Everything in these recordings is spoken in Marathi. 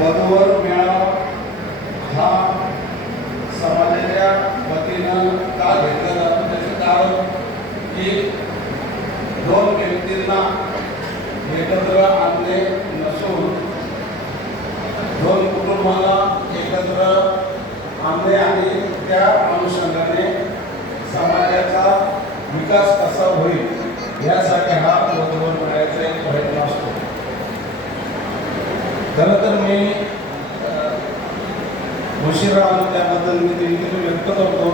वधूवर मेळावा हा समाजाच्या वतीनं का घेतला जातो त्याचं कारण की दोन व्यक्तींना एकत्र आणणे नसून दोन कुटुंबाला एकत्र आणणे आणि त्या अनुषंगाने समाजाचा विकास कसा होईल यासाठी हा वधूवर मेळाव्याचा एक प्रयत्न असतो. खरं तर मी उशिरा आलो त्याबद्दल मी दिलगिरी व्यक्त करतो.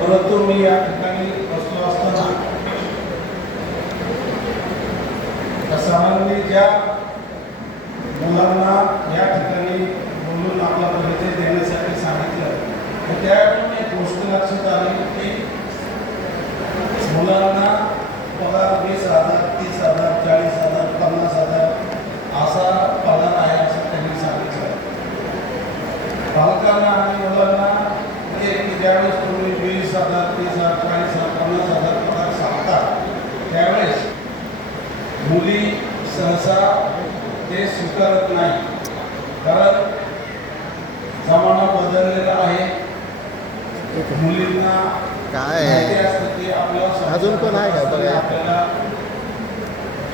परंतु मी या ठिकाणी बसलो असताना सरांनी ज्या मुलांना या ठिकाणी बोलून आपला परिचय देण्यासाठी सांगितलं तर त्यातून एक गोष्ट लक्षात आली की मुलांना पगार 20,000, 30,000, 40,000, 50,000 असा पगार आहे असं त्यांनी सांगितलं. पालकांना आणि मुलांना ज्यावेळेस तुम्ही 20,000, 30,000, 40,000, 50,000 पगार सांगता त्यावेळेस मुली सहसा ते स्वीकारत नाही. कारण जमाना बदललेला आहे. मुलींना काय माहिती असतं की आपल्या अजून पण आहे का बघा आपल्याला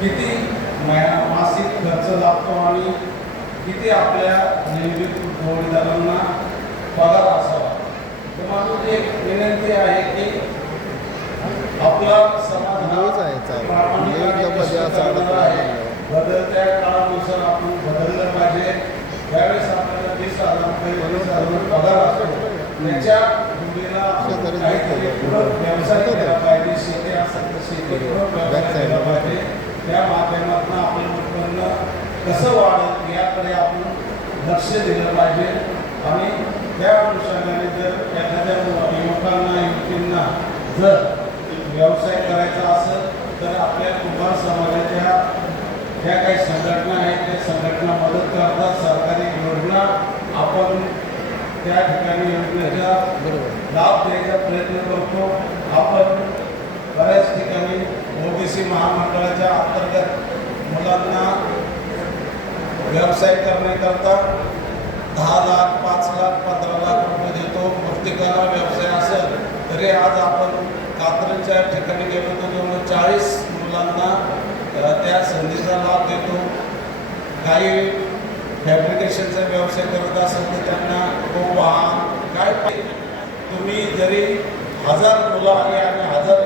किती मासिक खर्च लागतो आणि किती आपल्या नियमित जोडीदारांना पगार असावा. तर माझी एक विनंती आहे की आपला समाज बदलत्या काळानुसार आपण बदललं पाहिजे. त्यावेळेस आपल्याला 20,000 रुपये 20,000 पगार असतो त्याच्या मुलीला व्यवसाय केला पाहिजे. शेती असेल तर शेती व्यवसाय केला पाहिजे. त्या माध्यमातून आपलं उत्पन्न कसं वाढेल याकडे आपण लक्ष दिलं पाहिजे. आणि त्या अनुषंगाने जर एखाद्या युवकांना युवतींना जर व्यवसाय करायचा असेल तर आपल्या कुंभार समाजाच्या ज्या काही संघटना आहेत त्या संघटना मदत करतात. सरकारी योजना आपण त्या ठिकाणी योजनेचा लाभ द्यायचा प्रयत्न करतो. आपण बऱ्याच ठिकाणी ओबीसी महामंडळाच्या अंतर्गत मुलांना व्यवसाय करण्याकरता 10 लाख, 5 लाख, 15 लाख रुपये देतो. प्रत्येकाला व्यवसाय असेल तरी आज आपण कात्रजच्या ठिकाणी गेलो तर जवळ 40 मुलांना त्या संधीचा लाभ देतो. काही फॅब्रिकेशनचा व्यवसाय करत असेल तर त्यांना तो वाहन काय तुम्ही जरी 1000 मुलं आली आणि 1000